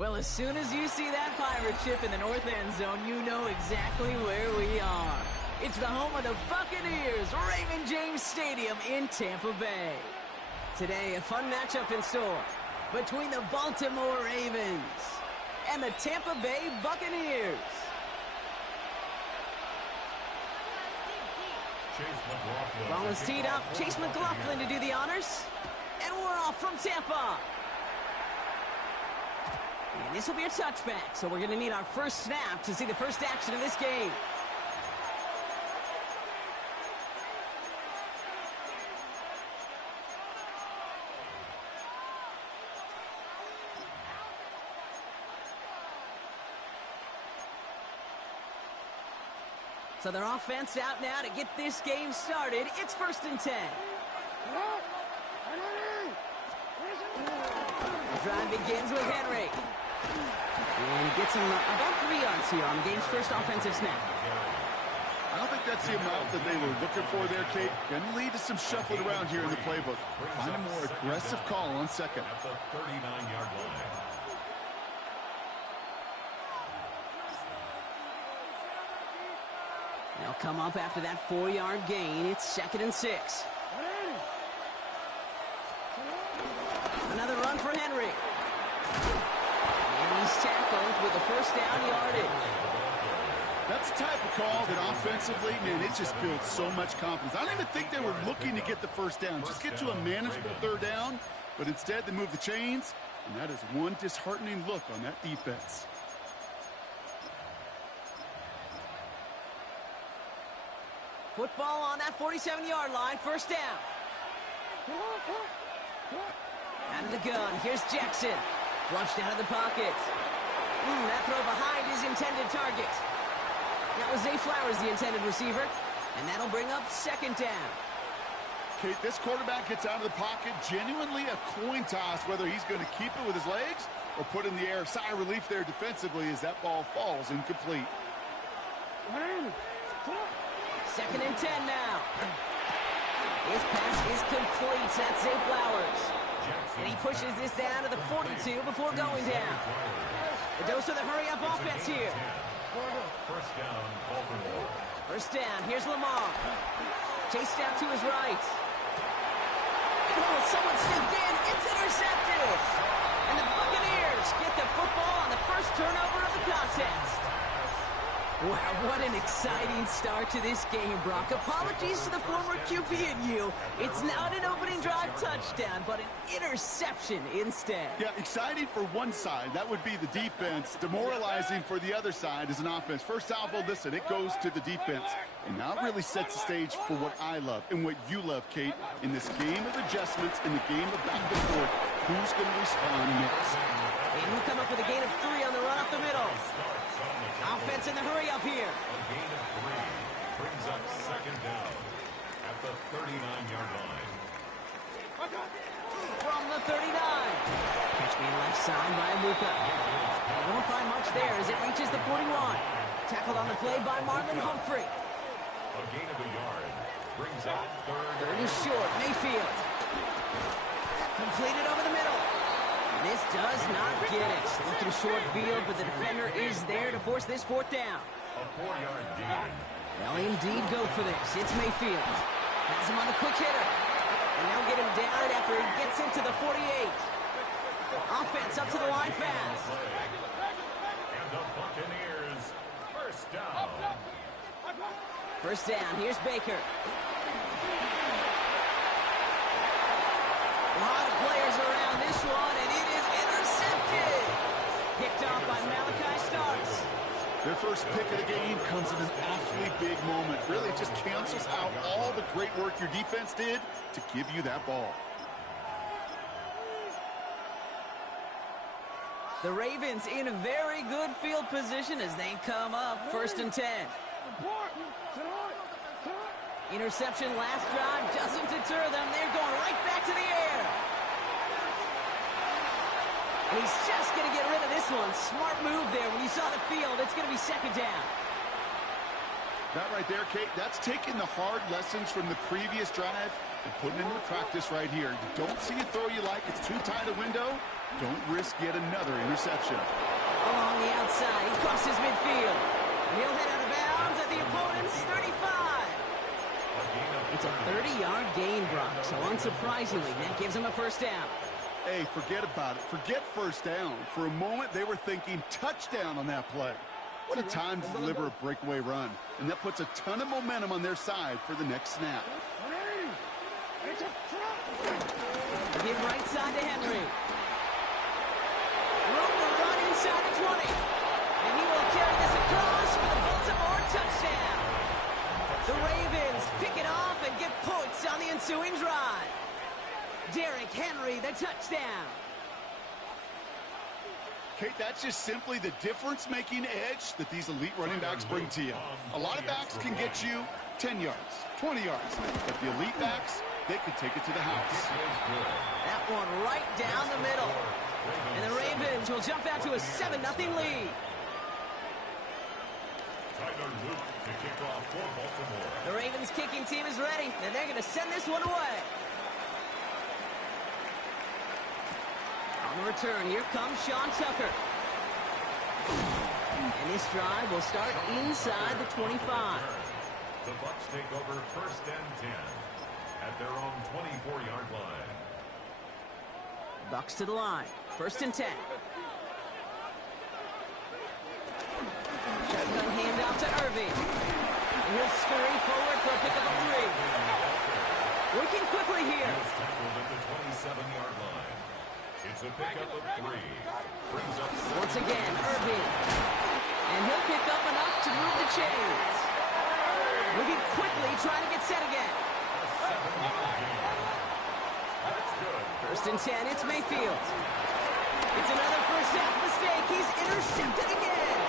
Well, as soon as you see that pirate ship in the north end zone, you know exactly where we are. It's the home of the Buccaneers, Raymond James Stadium in Tampa Bay. Today, a fun matchup in store between the Baltimore Ravens and the Tampa Bay Buccaneers. Ball is teed up. Chase McLaughlin to do the honors. And we're off from Tampa. And this will be a touchback, so we're going to need our first snap to see the first action of this game. So their offense out now to get this game started. It's 1st and 10. The drive begins with Henry. And he gets him about 3 yards here on the game's first offensive snap. I don't think that's the amount that they were looking for there, Kate. Going to lead to some shuffling around here in the playbook. Find a more aggressive call on second. At the 39-yard line. They'll come up after that 4-yard gain. It's 2nd and 6. Another run for Henry. And he's tackled with the first down yardage. That's the type of call that offensively, man, it just builds so much confidence. I don't even think they were looking to get the first down. Just get to a manageable 3rd down. But instead, they move the chains. And that is one disheartening look on that defense. Football on that 47-yard line, 1st down. Out of the gun, here's Jackson. Flushed out of the pocket. That throw behind his intended target. That was Zay Flowers, the intended receiver. And that'll bring up 2nd down. Kate, this quarterback gets out of the pocket, genuinely a coin toss, whether he's going to keep it with his legs or put in the air. Sigh of relief there defensively as that ball falls incomplete. 2nd and 10 now. His pass is complete. That's Zay Flowers. And he pushes this down to the 42 before going down. The dose of the hurry-up offense here. 1st down, Baltimore. 1st down, here's Lamar. Chased out to his right. Oh, someone stepped in. It's intercepted. And the Buccaneers get the football on the first turnover of the contest. Wow, what an exciting start to this game, Brock. Apologies to the former QB and you. It's not an opening drive touchdown, but an interception instead. Yeah, exciting for one side. That would be the defense. Demoralizing for the other side as an offense. First salvo, listen, it goes to the defense. And now it really sets the stage for what I love and what you love, Kate, in this game of adjustments, in the game of back and forth. Who's going to respond next? And he'll come up with a gain of 3 on the run up the middle. Offense in the hurry-up here. A gain of 3 brings up 2nd down at the 39-yard line. From the 39. Catch me left side by Luka. They won't find much there as it reaches the 41. Tackled on the play by Marlon Humphrey. A gain of 1 yard brings up 3rd and short, Mayfield. Completed over the middle. This does not get it. Looking short field, but the defender is there to force this 4th down. a 4-yard gain. They'll indeed go for this. It's Mayfield. Has him on the quick hitter. And they'll get him down after he gets into the 48. Offense up to the line fast. And the Buccaneers, 1st down. 1st down, here's Baker. A lot of players around this one, and it is intercepted. Picked off by Malachi Starks. Their first pick of the game comes at an awfully big moment. Really, it just cancels out all the great work your defense did to give you that ball. The Ravens in a very good field position as they come up 1st and 10. Interception last drive doesn't deter them. They're going right back to the air. And he's just going to get rid of this one. Smart move there. When you saw the field, it's going to be 2nd down. That right there, Kate, that's taking the hard lessons from the previous drive and putting it into practice right here. You don't see a throw you like, it's too tight a window. Don't risk yet another interception. Along the outside, he crosses midfield. And he'll head out of bounds at the opponent's 35. It's a 30-yard gain, Brock, so unsurprisingly, that gives him a first down. Hey, forget about it. Forget first down. For a moment, they were thinking touchdown on that play. What a time to deliver a breakaway run. And that puts a ton of momentum on their side for the next snap. Give right side to Henry. Room to run inside the 20. And he will carry this across for the Baltimore touchdown. The Ravens pick it off and get points on the ensuing drive. Derrick Henry, the touchdown. Kate, that's just simply the difference-making edge that these elite running backs bring to you. A lot of backs can get you 10 yards, 20 yards. But the elite backs, they can take it to the house. That one right down the middle. And the Ravens will jump out to a 7-0 lead. The Ravens kicking team is ready, and they're going to send this one away. On the return, here comes Sean Tucker. And this drive will start inside the 25. The Bucs take over first and 10 at their own 24-yard line. Bucs to the line. First and 10. Shotgun handoff to Irving. And he'll scurry forward for a pickup of 3. Working quickly here. He's tackled at the 27-yard line. It's a pickup of 3. Brings up once again, Irving. And he'll pick up enough to move the chains. Moving quickly, trying to get set again. First and 10, it's Mayfield. It's another first half mistake. He's intercepted again.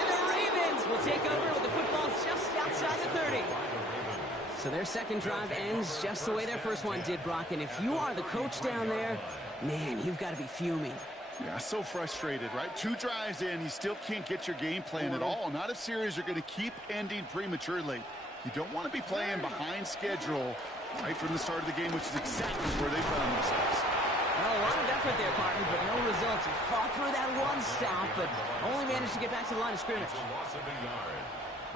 And the Ravens will take over with the football just outside the 30. So their second drive ends just the way their first one did, Brock. And if you are the coach down there, man, you've got to be fuming. Yeah, so frustrated, right? 2 drives in, you still can't get your game plan at all. Not a series you're going to keep ending prematurely. You don't want to be playing behind schedule right from the start of the game, which is exactly where they found themselves. Well, a lot of effort there, partner, but no results. He fought through that one stop, but only managed to get back to the line of scrimmage.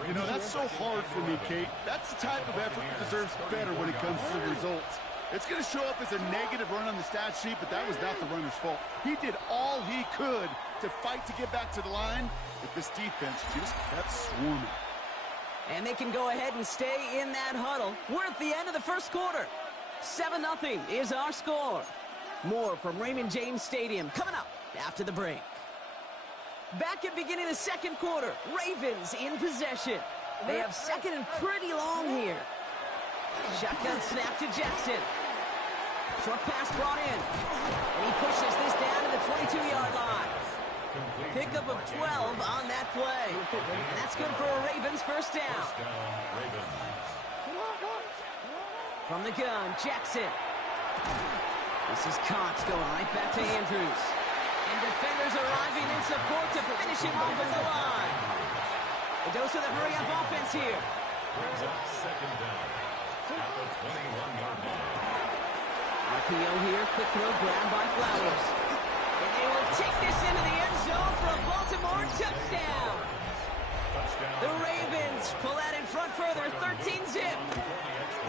You know, that's so hard for me, Kate. That's the type of effort that deserves better when it comes to the results. It's going to show up as a negative run on the stat sheet, but that was not the runner's fault. He did all he could to fight to get back to the line, but this defense just kept swarming. And they can go ahead and stay in that huddle. We're at the end of the first quarter. 7-0 is our score. More from Raymond James Stadium coming up after the break. Back at beginning of the second quarter, Ravens in possession. They have second and pretty long here. Shotgun snap to Jackson. Short pass brought in. And he pushes this down to the 22-yard line. Pickup of 12 on that play. And that's good for a Ravens first down. From the gun, Jackson. This is Cox going right back to Andrews. And defenders arriving in support to finish him off at the line. A dose of the hurry-up offense here. Brings up second down at the 21-yard line. RPO here, quick throw grabbed by Flowers. And they will take this into the end zone for a Baltimore touchdown. The Ravens pull out in front further, 13-zip.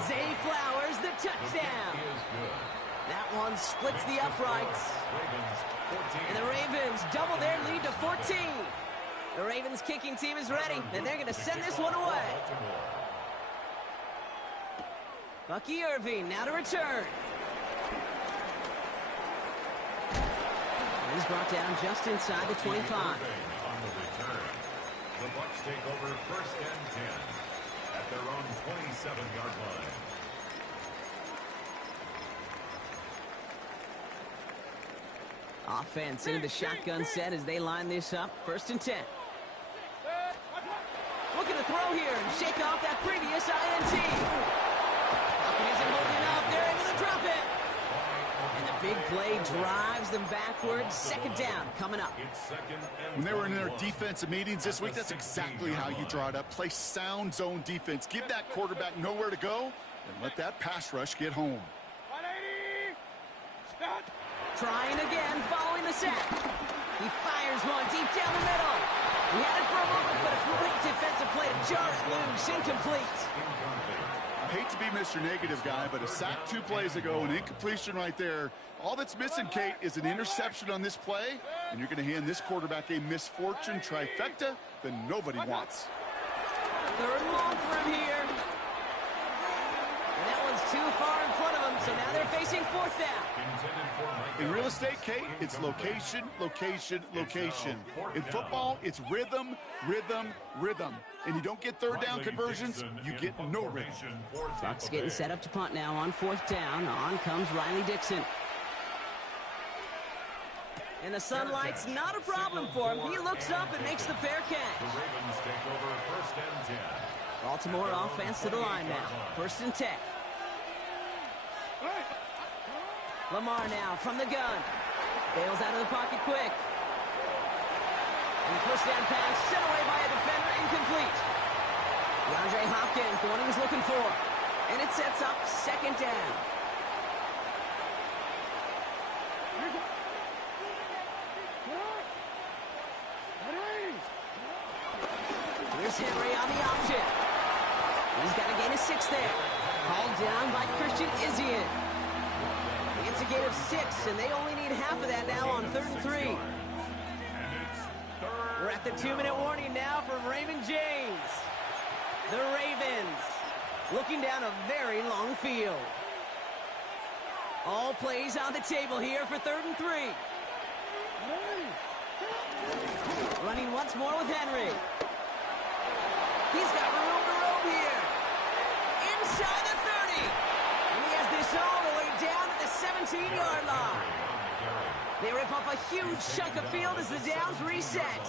Zay Flowers, the touchdown. That one splits the uprights. And the Ravens double their lead to 14. The Ravens kicking team is ready, and they're going to send this one away. Bucky Irving now to return. He's brought down just inside the 25. On the return, the Bucs take over first and 10 at their own 27-yard line. Offense into the shotgun set as they line this up. First and 10. Looking to throw here and shake off that previous INT. Falcon isn't holding up. They're able to drop it. And the big play drives them backwards. Second down coming up. When they were in their defensive meetings this week, that's exactly how you draw it up. Play sound zone defense. Give that quarterback nowhere to go and let that pass rush get home. 180. Start. Trying again, following the sack. He fires one deep down the middle. He had it for a moment, but a great defensive play to jar it loose. Incomplete. I hate to be Mr. Negative guy, but a sack 2 plays ago, an incompletion right there. All that's missing, Kate, is an interception on this play, and you're going to hand this quarterback a misfortune trifecta that nobody wants. Third and long for him here. And that one's too far in front of him, so now they're facing fourth down. In real estate, Kate, it's location, location, location. In football, it's rhythm, rhythm, rhythm. And you don't get third down conversions, you get no rhythm. Bucks getting set up to punt now on fourth down. On comes Riley Dixon. And the sunlight's not a problem for him. He looks up and makes the fair catch. The Ravens take over first and 10. Baltimore offense to the line now. First and 10. Lamar now from the gun. Bails out of the pocket quick. And the first down pass sent away by a defender, incomplete. DeAndre Hopkins, the one he was looking for. And it sets up second down. Here's Henry on the option. He's got a gain of 6 there. Called down by Christian Izien. It's a gain of 6, and they only need half of that now on 3rd and 3. We're at the 2-minute warning now from Raymond James. The Ravens looking down a very long field. All plays on the table here for 3rd and 3. Running once more with Henry. He's got room to roam here. Inside the 30. And he has this all the way down to the 17-yard line. They rip off a huge chunk of field as the downs reset.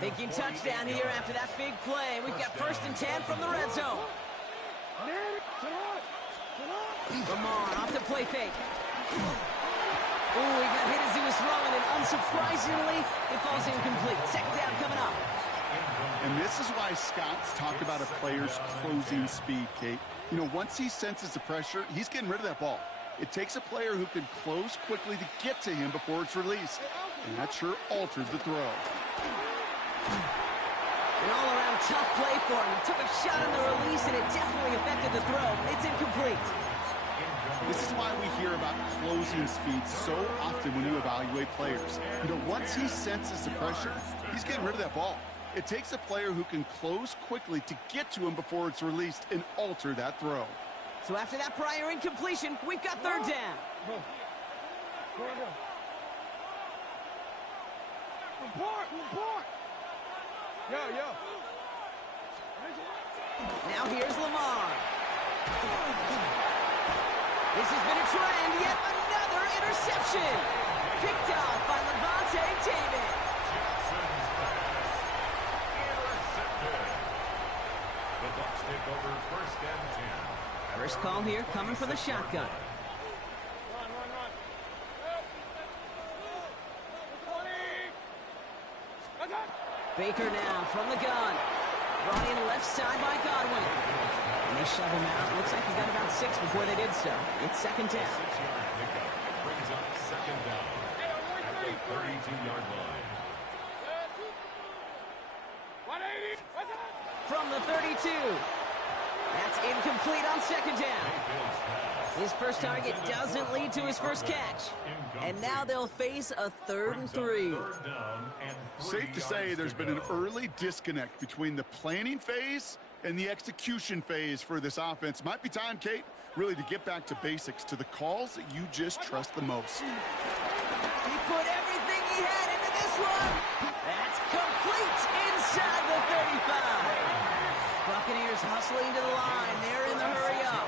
Thinking touchdown here after that big play. We've got first and 10 from the red zone. Lamar off the play fake. Ooh, he got hit as he was throwing, and unsurprisingly, it falls incomplete. Second down coming up. And this is why scouts talk about a player's closing speed, Kate. You know, once he senses the pressure, he's getting rid of that ball. It takes a player who can close quickly to get to him before it's released. And that sure alters the throw. An all-around tough play for him. He took a shot on the release, and it definitely affected the throw. It's incomplete. This is why we hear about closing speed so often when you evaluate players. You know, once he senses the pressure, he's getting rid of that ball. It takes a player who can close quickly to get to him before it's released and alter that throw. So after that prior incompletion, we've got third down. Report. Yo. Now here's Lamar. This has been a trend, yet another interception. Picked off by Levante David. The Bucs take over first and 10. First call here coming from the shotgun. Run. Baker now from the gun. Brought in left side by Godwin. And they shove him out. Looks like he got about 6 before they did so. It's second down. 6-yard pickup brings up second down at the 32-yard line. 180. From the 32. That's incomplete on second down. His first target doesn't lead to his first catch. And now they'll face a 3rd and 3. Safe to say there's been an early disconnect between the planning phase and the execution phase for this offense. Might be time, Kate, really to get back to basics, to the calls that you just trust the most. He put everything he had into this one. That's complete inside the 35. Buccaneers hustling to the line. They're in the hurry up.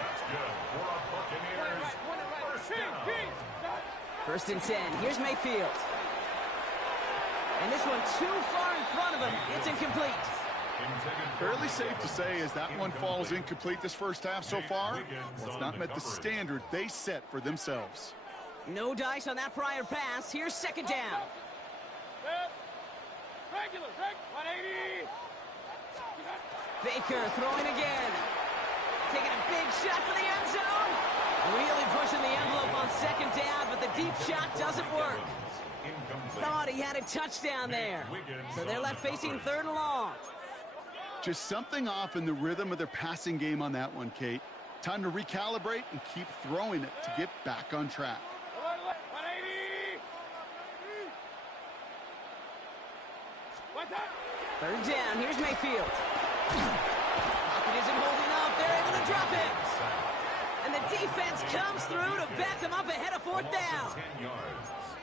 That's good for a Buccaneers first down. First and 10. Here's Mayfield. And this one too far in front of him. It's incomplete. Fairly safe to say as that one falls incomplete this first half so far, well, it's not met the standard they set for themselves. No dice on that prior pass. Here's second down. Regular, 180. Baker throwing again. Taking a big shot for the end zone. Really pushing the envelope on second down, but the deep shot doesn't work. Thought he had a touchdown there. So they're left facing third and long. Just something off in the rhythm of their passing game on that one, Kate. Time to recalibrate and keep throwing it to get back on track. 180. Third down. Here's Mayfield. Pocket isn't holding up. They're able to drop it. And the defense comes through to back them up ahead of fourth down.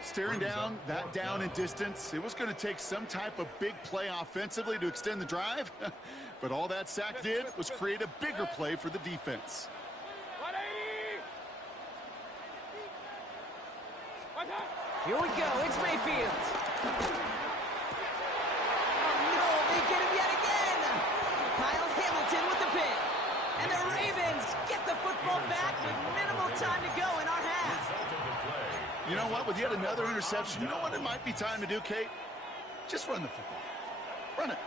Staring down that down and distance, it was going to take some type of big play offensively to extend the drive. But all that sack did was create a bigger play for the defense. 180. Here we go. It's Mayfield. Oh, no. They get him yet again. Kyle Hamilton with the pick. And the Ravens get the football back with minimal time to go in our half. You know what? With yet another interception, you know what it might be time to do, Kate? Just run the football. Run it.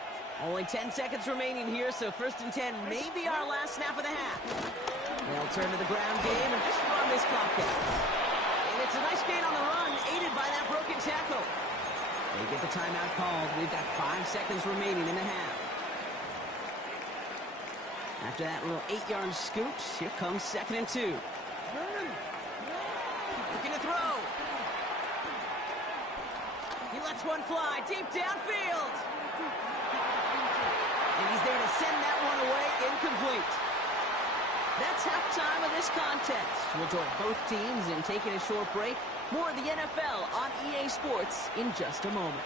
Only 10 seconds remaining here, so first and 10 may be our last snap of the half. They'll turn to the ground game and just run this clock out. And it's a nice gain on the run, aided by that broken tackle. They get the timeout called. We've got 5 seconds remaining in the half. After that little 8-yard scoot, here comes second and 2. Looking to throw. He lets one fly deep downfield. And he's there to send that one away incomplete. That's halftime of this contest. We'll join both teams in taking a short break. More of the NFL on EA Sports in just a moment.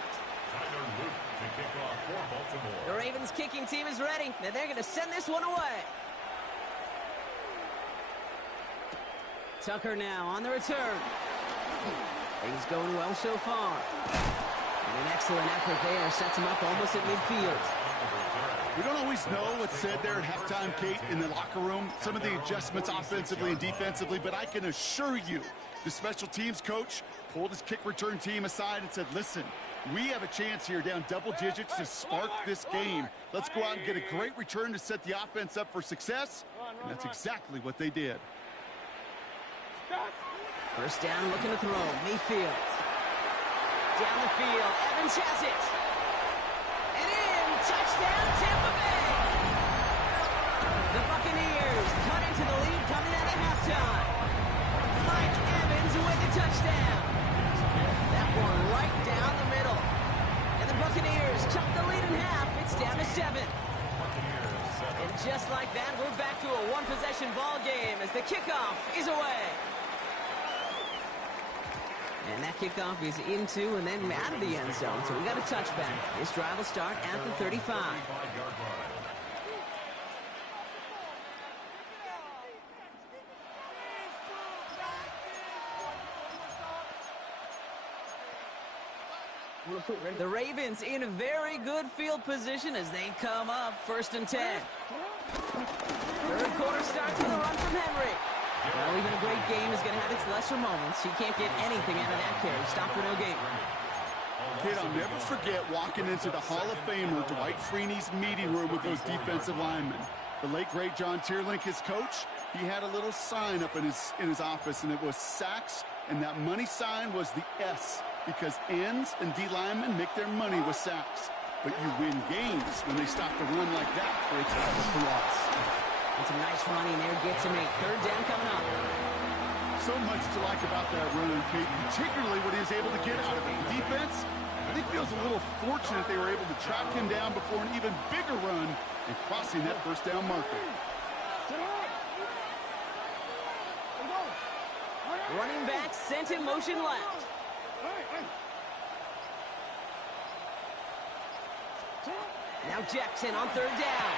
The Ravens kicking team is ready, and they're going to send this one away. Tucker now on the return. Things going well so far. And an excellent effort there sets him up almost at midfield. We don't always know what's said there at halftime, Kate, in the locker room. Some of the adjustments offensively and defensively, but I can assure you the special teams coach pulled his kick return team aside and said, listen, we have a chance here down double digits to spark this game. Let's go out and get a great return to set the offense up for success. And that's exactly what they did. First down, looking to throw. Mayfield. Down the field. Evans has it. And in. Touchdown, Tampa Bay. The Buccaneers cut into the lead coming out of halftime. Mike Evans with the touchdown. That one right down the middle. And the Buccaneers chop the lead in half. It's down to 7. And just like that, we're back to a one-possession ball game as the kickoff is away. And that kickoff is into and then out of the end zone. So we got a touchback. This drive will start at the 35. The Ravens in a very good field position as they come up first and 10. Third quarter starts with a run from Henry. Well, even a great game is going to have its lesser moments. He can't get anything out of that carry. Stop for no gain. Kid, I'll never forget walking into the Hall of Famer Dwight Freeney's meeting room with those defensive linemen. The late, great John Tierlink, his coach, he had a little sign up in his office, and it was sacks, and that money sign was the S, because ends and D linemen make their money with sacks. But you win games when they stop the run like that for a tackle for loss. And some nice running there gets him 8. Third down coming up. So much to like about that run, Kate, particularly what he was able to get out of it. The defense, I think, feels a little fortunate they were able to track him down before an even bigger run and crossing that first down marker. Running back sent in motion left. Now Jackson on third down.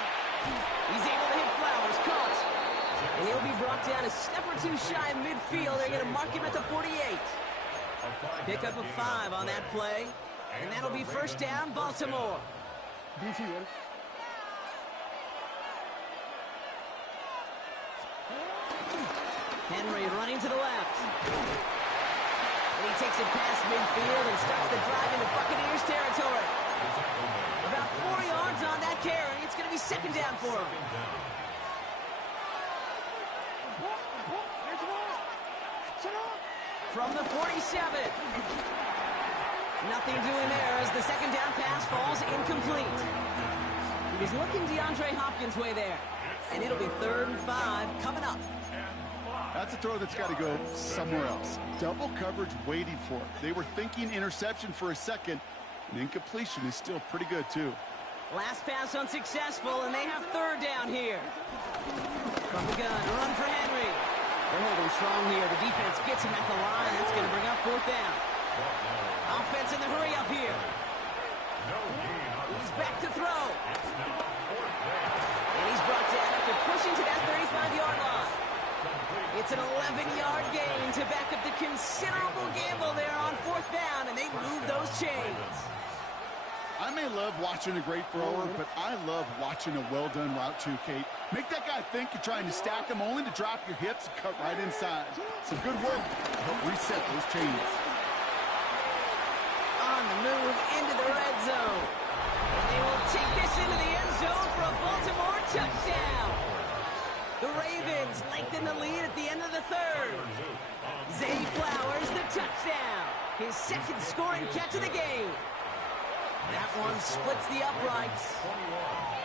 He's able to hit Flowers, caught. And he'll be brought down a step or two shy of midfield. They're going to mark him at the 48. Pick up a 5 on that play. And that'll be first down, Baltimore. Henry running to the left. And he takes it past midfield and starts the drive into Buccaneers territory. About 4 yards on that carry. It's going to be second down for him. From the 47. Nothing doing there as the second down pass falls incomplete. He was looking DeAndre Hopkins' way there. And it'll be 3rd and 5 coming up. That's a throw that's got to go somewhere else. Double coverage waiting for it. They were thinking interception for a second. And incompletion is still pretty good, too. Last pass unsuccessful, and they have 3rd down here. From the gun, a run for Henry. They're holding strong here. The defense gets him at the line. That's going to bring up 4th down. Offense in the hurry up here. He's back to throw. And he's brought down after pushing to that 35-yard line. It's an 11-yard gain to back up the considerable gamble there on 4th down, and they move those chains. I may love watching a great thrower, but I love watching a well-done route too, Kate. Make that guy think you're trying to stack him only to drop your hips and cut right inside. Some good work to help reset those chains. On the move into the red zone. And they will take this into the end zone for a Baltimore touchdown. The Ravens lengthen the lead at the end of the 3rd. Zay Flowers, the touchdown. His 2nd scoring catch of the game. That one splits the uprights.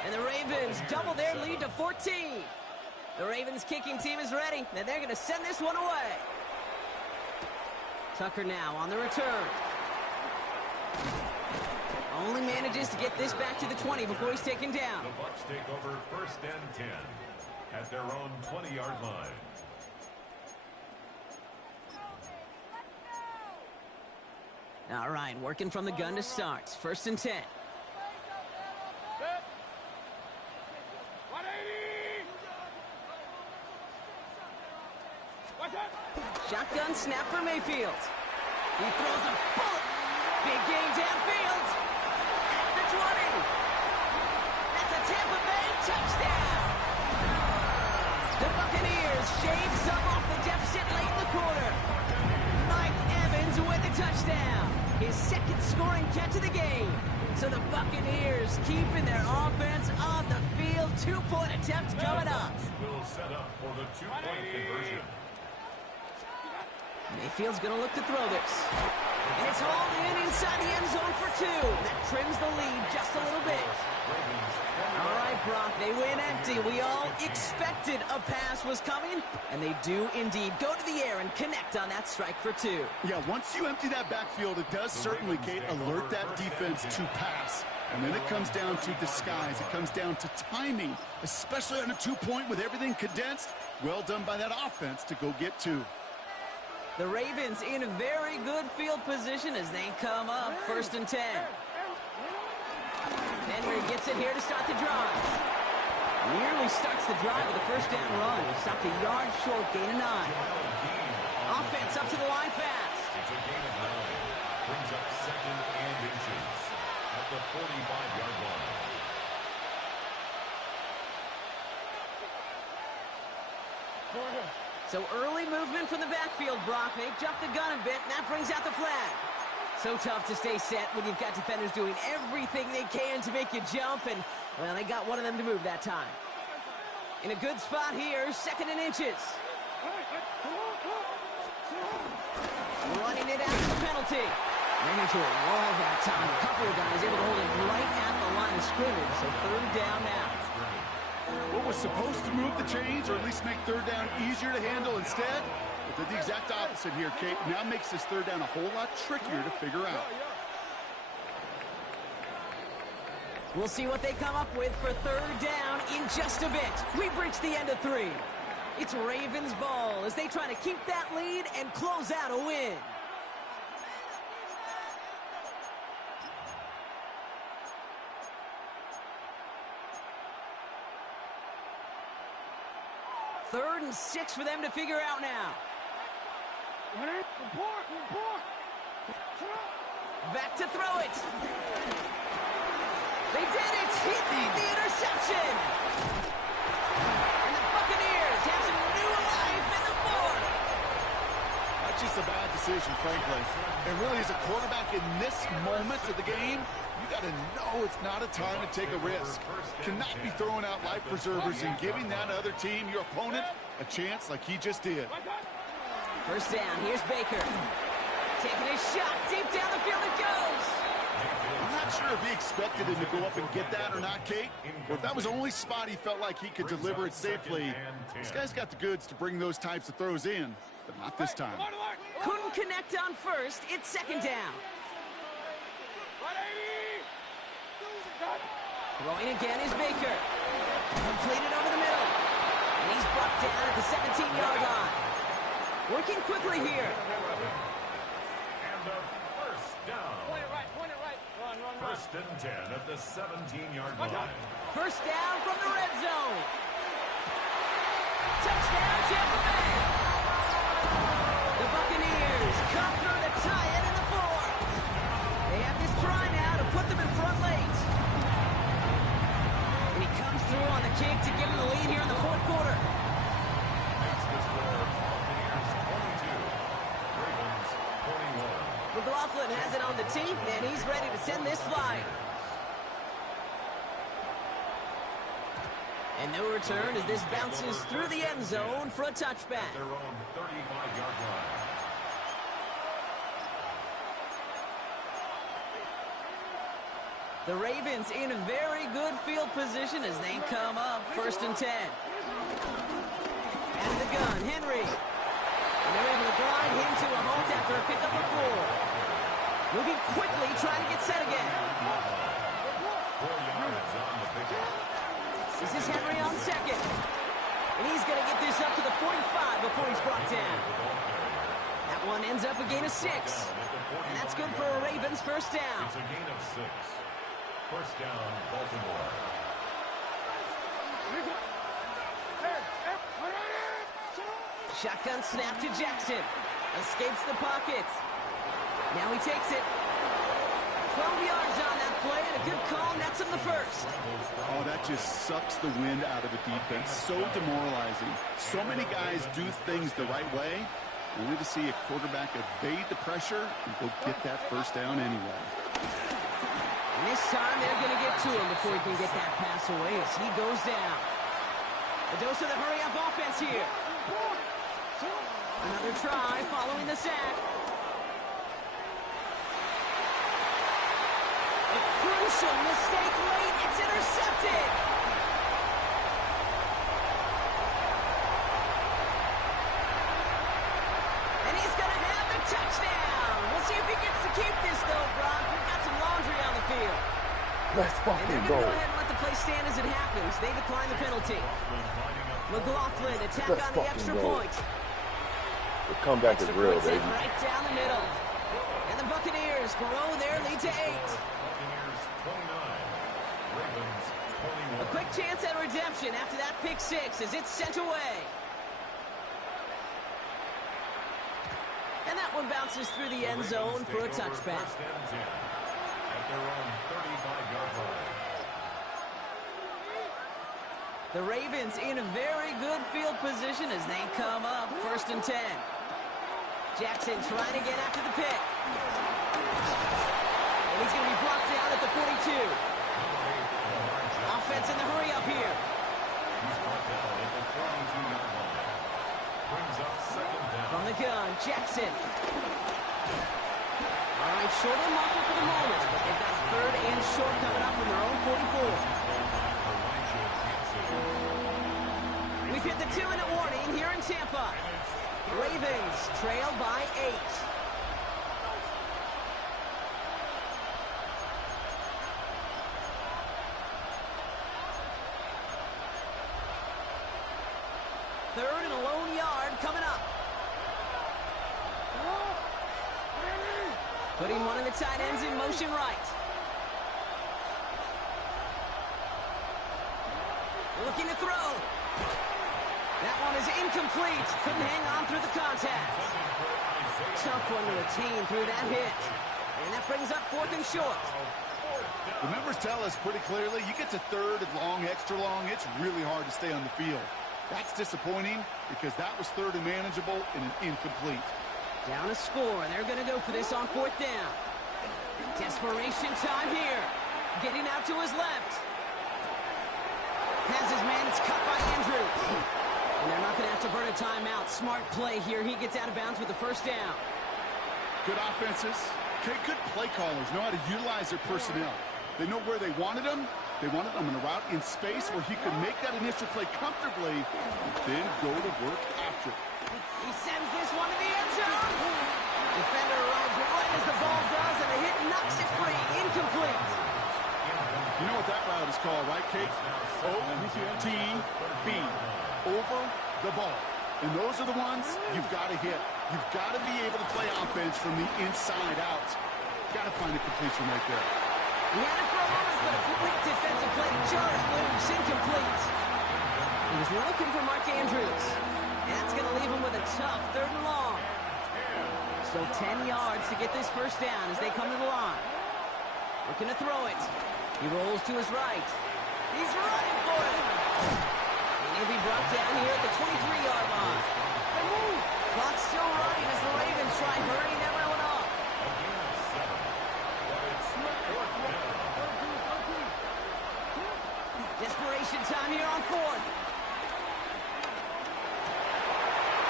And the Ravens double their lead to 14. The Ravens kicking team is ready, and they're going to send this one away. Tucker now on the return. Only manages to get this back to the 20 before he's taken down. The Bucs take over 1st and 10 at their own 20-yard line. All right, working from the gun to start. 1st and 10. 180. Shotgun snap for Mayfield. He throws a bullet. Big gain downfield. At the 20. That's a Tampa Bay touchdown. The Buccaneers shave some off the deficit late in the quarter. Mike Evans with the touchdown. His 2nd scoring catch of the game. So the Buccaneers keeping their offense on the field. 2-point attempt coming up. Will set up for the 2-point conversion. Mayfield's going to look to throw this. And it's hauled in inside the end zone for 2. That trims the lead just a little bit. All right, Brock, they win empty. We all expected a pass was coming, and they do indeed go to the air and connect on that strike for 2. Yeah, once you empty that backfield, it does certainly, Kate, alert that defense to pass. And then it comes down to disguise. It comes down to timing, especially on a 2-point with everything condensed. Well done by that offense to go get 2. The Ravens in a very good field position as they come up 1st and 10. Henry gets it here to start the drive. Nearly starts the drive with a 1st down run. He stopped a yard short, gain of 9. Offense up to the line fast. It's a gain of 9. Brings up 2nd and inches at the 45-yard line. So early movement from the backfield, Brock. They jumped the gun a bit, and that brings out the flag. So tough to stay set when you've got defenders doing everything they can to make you jump, and, well, they got one of them to move that time. In a good spot here, 2nd and inches. Running it after the penalty. Ran into a wall that time. A couple of guys able to hold it right at the line of scrimmage, so 3rd down now. What was supposed to move the chains, or at least make 3rd down easier to handle instead, it did the exact opposite here, Kate. Now makes this 3rd down a whole lot trickier to figure out. We'll see what they come up with for 3rd down in just a bit. We've reached the end of 3. It's Ravens ball as they try to keep that lead and close out a win. Third and 6 for them to figure out now. Back to throw it. They did it. He made the interception. And the Buccaneers have some new life in the 4th. decision, frankly. And really, as a quarterback in this moment of the game, you got to know it's not a time to take a risk. Cannot be throwing out life preservers and giving that other team, your opponent, a chance like he just did. First down, here's Baker. Taking his shot, deep down the field it goes. I'm not sure if he expected him to go up and get that or not, Kate. Or if that was the only spot he felt like he could deliver it safely. This guy's got the goods to bring those types of throws in, but not this time. Couldn't connect on first. It's second down. Throwing again is Baker. Completed over the middle. And he's brought down at the 17-yard line. Working quickly here. And a first down. Point it right. Run. First and 10 at the 17-yard line. First down from the red zone. Touchdown, Tampa Bay. The Buccaneers come through to tie it in the fourth. They have this try now to put them in front late. And he comes through on the kick to give him the lead here in the fourth quarter. Makes the score Buccaneers 22, Ravens 21. McLaughlin has it on the team, and he's ready to send this flying. And no return as this bounces through the end zone for a touchback. Their own 35-yard line. The Ravens in a very good field position as they come up first and 10. And the gun, Henry. And they're able to grind him to a halt after a pickup of 4. Moving quickly, trying to get set again. 4 yards on the pickup. This is Henry on second. And he's going to get this up to the 45 before he's brought down. That one ends up a gain of 6. And that's good for a Ravens first down. It's a gain of 6. First down, Baltimore. Shotgun snap to Jackson. Escapes the pocket. Now he takes it. 12 yards on that play, and a good call nets him the first. Oh, that just sucks the wind out of a defense. So demoralizing. So many guys do things the right way, only to see a quarterback evade the pressure and go get that first down anyway. And this time they're going to get to him before he can get that pass away as he goes down. A dose of the hurry-up offense here. Another try following the sack. A crucial mistake late. It's intercepted. And he's going to have the touchdown. We'll see if he gets to keep this, though, Brock. We've got some laundry on the field. Let's And fucking they're go. going to go ahead and let the play stand as it happens. They decline the penalty. McLaughlin attack Let's on the fucking extra go. point. The comeback is Extra real, points in baby. right down the middle. And the Buccaneers grow their lead to 8. Buccaneers 29, Ravens 21. A quick chance at redemption after that pick 6 as it's sent away. And that one bounces through the end zone for a touchback. First and 10 at their own 35-yard line. The Ravens in a very good field position as they come up first and 10. Jackson trying to get after the pick. And he's going to be brought down at the 42. Offense in the hurry up here. He's brought down at the 42-yard line. Brings up second down. From the gun, Jackson. All right, short and muffled for the moment, but they've got third and short coming up from their own 44. We've hit the 2-minute warning here in Tampa. Ravens trail by 8. Third and a lone yard coming up. Putting one of the tight ends in motion right. Looking to throw. That one is incomplete. Couldn't hang on through the contact. Tough one to retain through that hit. And that brings up 4th and short. The numbers tell us pretty clearly, you get to third and long, extra long, it's really hard to stay on the field. That's disappointing because that was third and manageable and an incomplete. Down a score. They're going to go for this on 4th down. Desperation time here. Getting out to his left. Has his man. It's cut by Andrews. And they're not going to have to burn a timeout. Smart play here. He gets out of bounds with the 1st down. Good offenses. Okay, good play callers know how to utilize their personnel. They know where they wanted him. They wanted him in a route in space where he could make that initial play comfortably, then go to work after it. He sends this one to the end zone. Defender arrives right as the ball does, and the hit knocks it free. Incomplete. You know what that route is called, right, Kate? OTB. Over the ball. And those are the ones you've got to hit. You've got to be able to play offense from the inside out. Got to find a completion right there. He had it for a moment, but a quick defensive play jarred loose, incomplete. He was looking for Mark Andrews. And that's going to leave him with a tough 3rd and long. So 10 yards to get this 1st down as they come to the line. Looking to throw it. He rolls to his right. He's running for it. And he'll be brought down here at the 23-yard line. Clock's still running as the Ravens try hurrying everyone up. Desperation time here on 4th.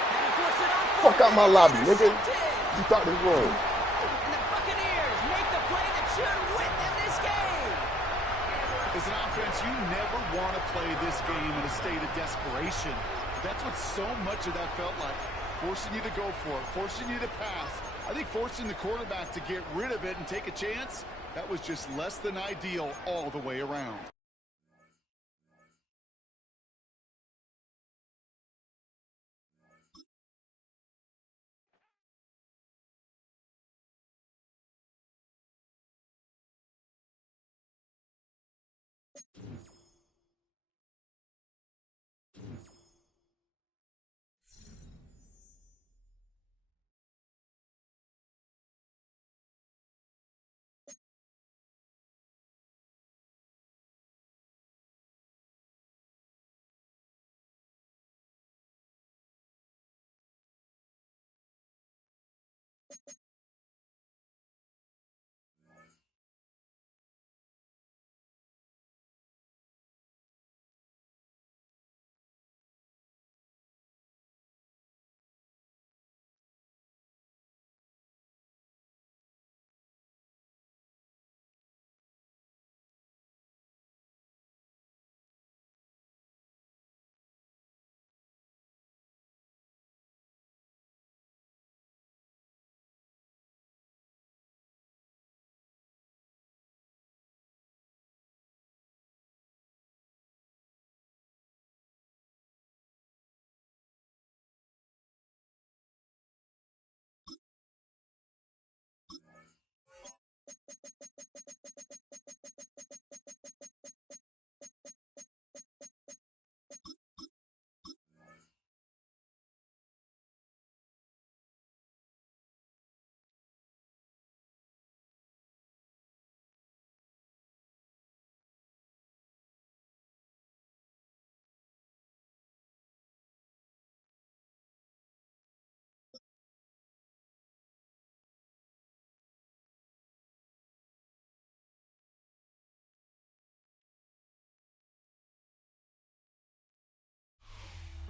And he forced it on 4th. Fuck out my lobby, nigga. You thought this was. And the Buccaneers make the play that should win them this game. As an offense, you never want to play this game in a state of desperation. That's what so much of that felt like. Forcing you to go for it, forcing you to pass. I think forcing the quarterback to get rid of it and take a chance, that was just less than ideal all the way around.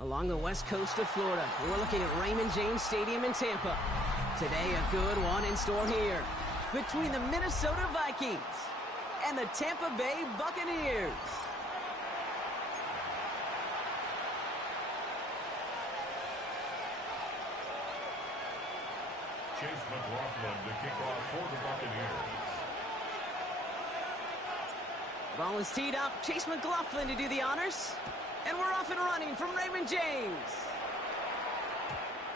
Along the west coast of Florida, we're looking at Raymond James Stadium in Tampa. Today, a good one in store here between the Minnesota Vikings and the Tampa Bay Buccaneers. Chase McLaughlin to kick off for the Buccaneers. Ball is teed up. Chase McLaughlin to do the honors. And we're off and running from Raymond James.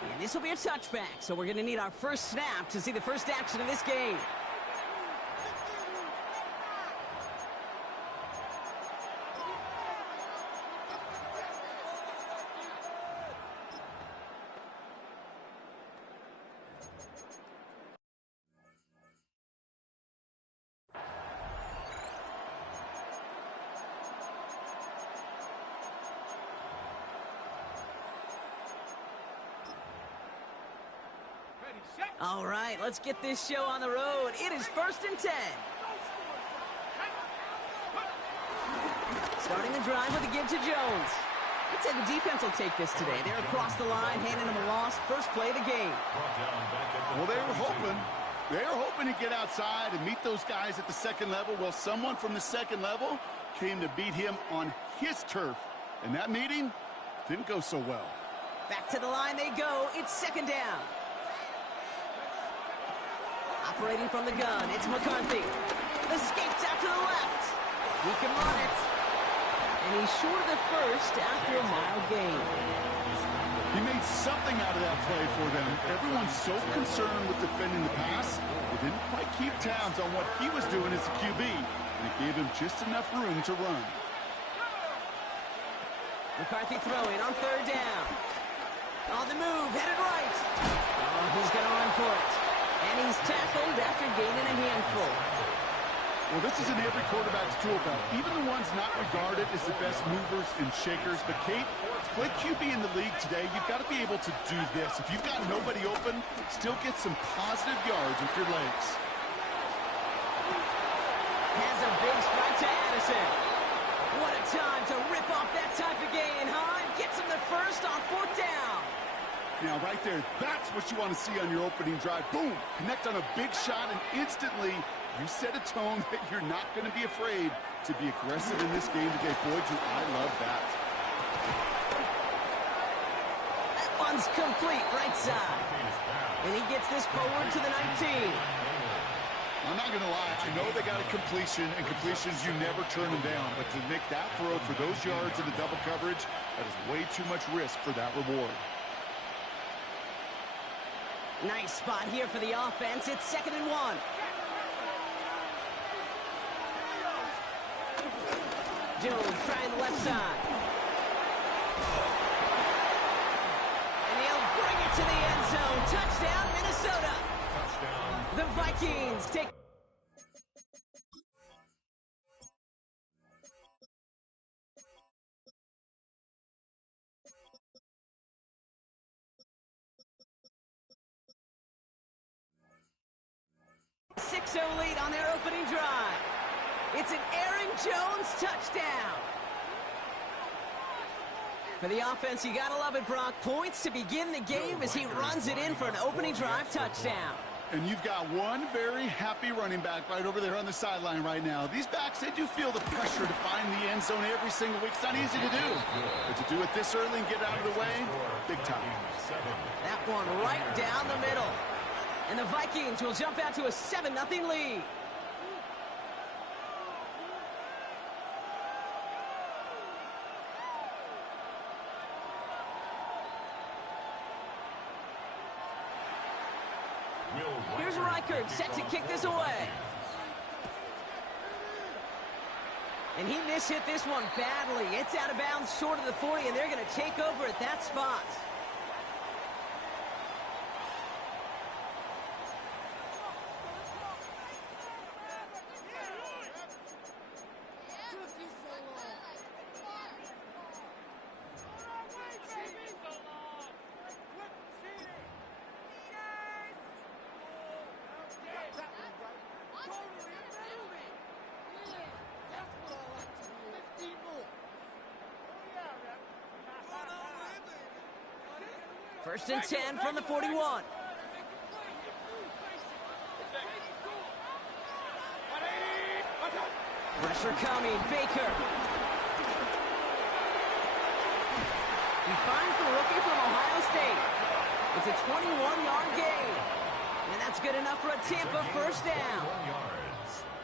And this will be a touchback, so we're going to need our first snap to see the first action of this game. All right, let's get this show on the road. It is 1st and 10. Starting the drive with a give to Jones. I'd say the defense will take this today. They're across the line, handing them a loss. First play of the game. Well, they were hoping. They were hoping to get outside and meet those guys at the second level. Well, someone from the second level came to beat him on his turf. And that meeting didn't go so well. Back to the line they go. It's 2nd down. Operating from the gun, it's McCarthy. Escapes out to the left. He can run it. And he's short of the first after a mile gain. He made something out of that play for them. Everyone's so concerned with defending the pass, they didn't quite keep tabs on what he was doing as a QB. And it gave him just enough room to run. McCarthy throwing on 3rd down. On the move, headed right. Oh, he's going to run for it. And he's tackled after gaining a handful. Well, this is in every quarterback's tool belt. Even the ones not regarded as the best movers and shakers. But, Kate, to play QB in the league today, you've got to be able to do this. If you've got nobody open, still get some positive yards with your legs. Has a big strike to Addison. What a time to rip off that type of gain, huh? Gets him the first on 4th down. Now, right there, that's what you want to see on your opening drive. Boom! Connect on a big shot, and instantly you set a tone that you're not going to be afraid to be aggressive in this game today. Boy, do I love that. That one's complete, right side. And he gets this forward to the 19. I'm not going to lie. I know they got a completion, and completions, you never turn them down. But to make that throw for those yards in the double coverage, that is way too much risk for that reward. Nice spot here for the offense. It's 2nd and 1. Jones trying the left side. And he'll bring it to the end zone. Touchdown, Minnesota. The Vikings take... a 6-0 lead on their opening drive. It's an Aaron Jones touchdown. For the offense, you gotta love it, Brock. Points to begin the game as he runs it in for an opening drive touchdown. And you've got one very happy running back right over there on the sideline right now. These backs, they do feel the pressure to find the end zone every single week. It's not easy to do. But to do it this early and get out of the way, big time. That one right down the middle. And the Vikings will jump out to a 7-0 lead. Here's Reichert set to kick this away. And he mishit this one badly. It's out of bounds short of the 40, and they're going to take over at that spot. First and 10 from the 41. Pressure coming, Baker. He finds the rookie from Ohio State. It's a 21-yard gain. And that's good enough for a Tampa first down.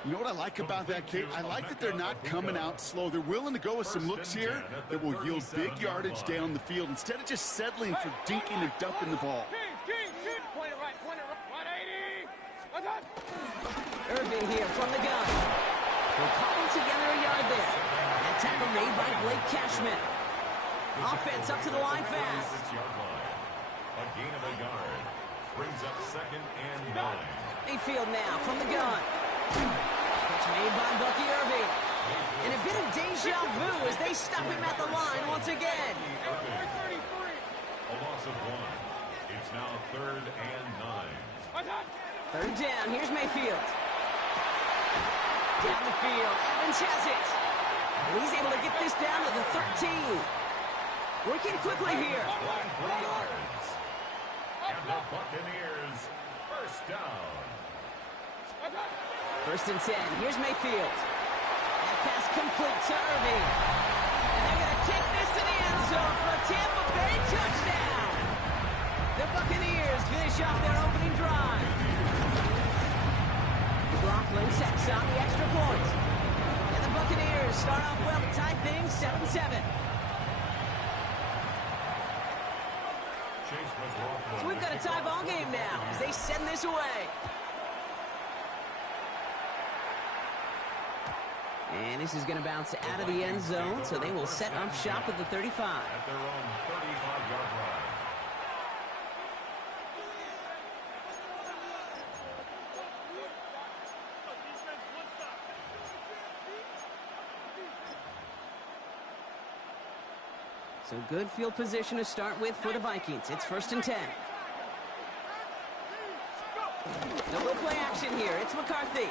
You know what I like about that, Kate? I like that they're not coming out slow. They're willing to go with some looks here that will yield big yardage down the field instead of just settling for dinking and dumping the ball. Irving here from the gun. We'll cobble together a yard there. That tackle made by Blake Cashman. Offense up to the line fast. A gain of a yard. Brings up 2nd and 9. Mayfield now from the gun. Catch made by Bucky Irving. And a bit of deja vu as they stop him at the line once again. A loss of 1. It's now 3rd and 9. Third down. Here's Mayfield. Down the field. Evans has it. And he's able to get this down to the 13. Working quickly here. 3 yards. And the Buccaneers, first down. First and 10. Here's Mayfield. That pass complete to Irving. And they're going to take this to the end zone for a Tampa Bay touchdown. The Buccaneers finish off their opening drive. McLaughlin sets on the extra point. And the Buccaneers start off well to tie things 7-7. So we've got a tie ball game now as they send this away. And this is going to bounce out of the end zone, so they will set up shop at the 35. At their own 35-yard line. So good field position to start with for the Vikings. It's first and 10. Double play action here. It's McCarthy.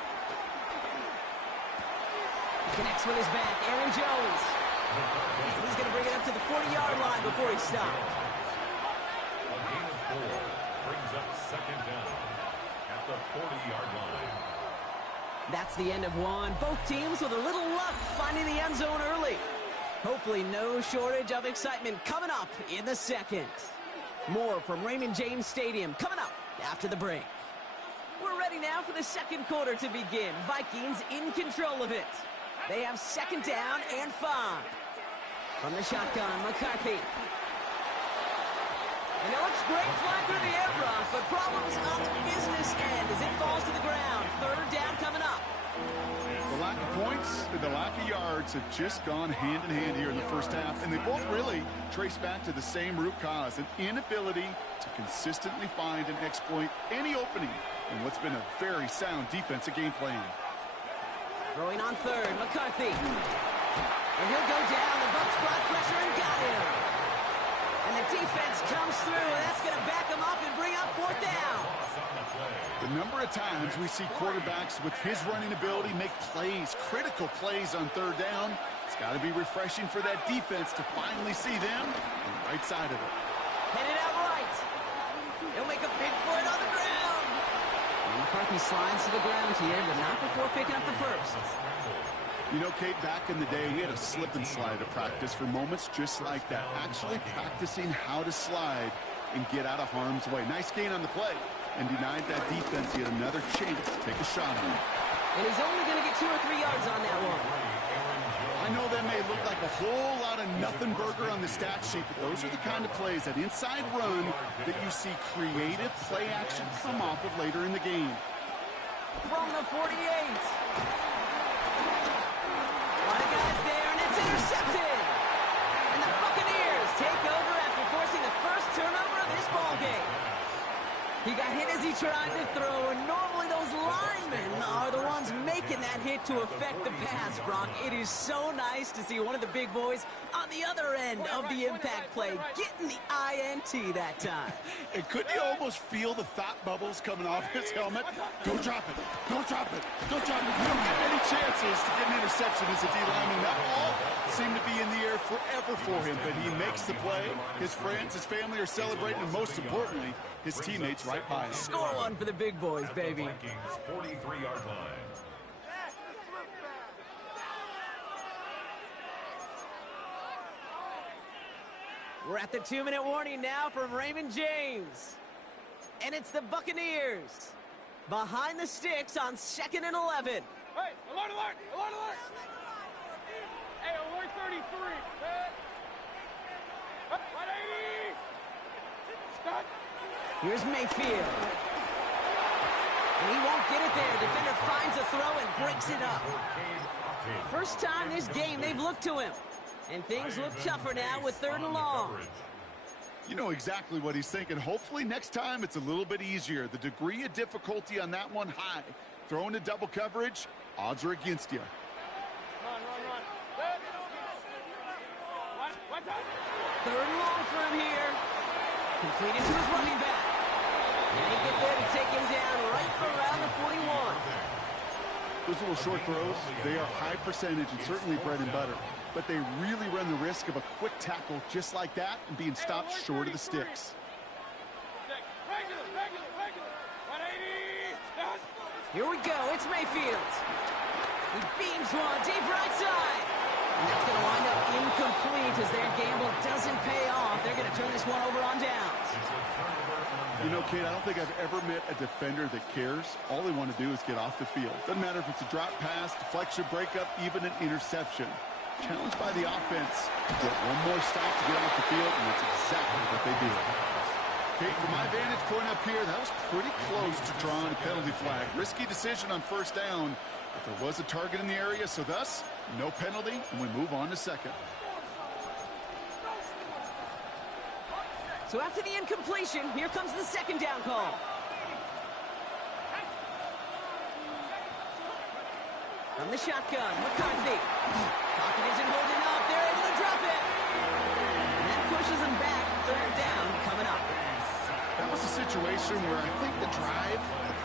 Connects with his back. Aaron Jones. He's going to bring it up to the 40-yard line before he stops. A gain of 4 brings up second down at the 40-yard line. That's the end of one. Both teams with a little luck finding the end zone early. Hopefully no shortage of excitement coming up in the second. More from Raymond James Stadium coming up after the break. We're ready now for the second quarter to begin. Vikings in control of it. They have second down and 5. From the shotgun, McCarthy. And it looks great flying through the air, Brock, but problems on the business end as it falls to the ground. Third down coming up. The lack of points and the lack of yards have just gone hand in hand here in the first half, and they both really trace back to the same root cause, an inability to consistently find and exploit any opening in what's been a very sound defensive game plan. Throwing on third, McCarthy. And he'll go down. The Bucs brought pressure and got him. And the defense comes through, and that's going to back him up and bring up fourth down. The number of times we see quarterbacks with his running ability make plays, critical plays on third down, it's got to be refreshing for that defense to finally see them on the right side of it. Headed out right. He'll make a big for it on the ground. And McCarthy slides to the ground here, but not before picking up the first. You know, Kate, back in the day, we had a slip and slide to practice for moments just like that, actually practicing how to slide and get out of harm's way. Nice gain on the play, and denied that defense yet another chance to take a shot on him. And he's only going to get 2 or 3 yards on that one. I know that may look like a whole lot of nothing burger on the stat sheet, but those are the kind of plays, that inside run, that you see creative play action come off of later in the game. From the 48. A lot of guys there, and it's intercepted. And the Buccaneers take over after forcing the first turnover of this ball game. He got hit as he tried to throw, and normally those linemen are the ones making that hit to affect the pass, Brock. It is so nice to see one of the big boys on the other end of the impact play, getting the INT that time. And couldn't you almost feel the thought bubbles coming off his helmet? Don't drop it. Don't drop it. Don't drop it. You don't get any chances to get an interception as a D lineman. That ball seemed to be in the air forever for him, but he makes the play. His friends, his family are celebrating, and most importantly, his teammates right by him. Score one for the big boys, baby. Vikings 43-yard line. We're at the 2-minute warning now from Raymond James. And it's the Buccaneers behind the sticks on 2nd and 11. Hey, alert, alert, alert, alert. Hey, alert 33. 180. Stop. Here's Mayfield. And he won't get it there. Defender finds a throw and breaks it up. First time this game they've looked to him. And things look tougher now with 3rd and long. You know exactly what he's thinking. Hopefully next time it's a little bit easier. The degree of difficulty on that one high. Throwing to double coverage, odds are against you. Run, run, run. What? 3rd and long for him here. Completed to his running back. And they get there to take him down right around the 41. Those little short throws, they are high percentage and certainly bread and butter. But they really run the risk of a quick tackle just like that and being stopped short of the sticks. Here we go. It's Mayfield. He beams one deep right side. And that's going to wind up incomplete as their gamble doesn't pay off. They're going to turn this one over on downs. You know, Kate, I don't think I've ever met a defender that cares. All they want to do is get off the field. Doesn't matter if it's a drop pass, deflection, breakup, even an interception. Challenged by the offense. Get one more stop to get off the field, and that's exactly what they do. Kate, from my vantage point up here, that was pretty close to drawing a penalty flag. Risky decision on first down, but there was a target in the area, so thus, no penalty, and we move on to second. So after the incompletion, here comes the second down call. From the shotgun, McCarthy. Pocket isn't holding up. They're able to drop it. And that pushes them back. Third down coming up. That was a situation where I think the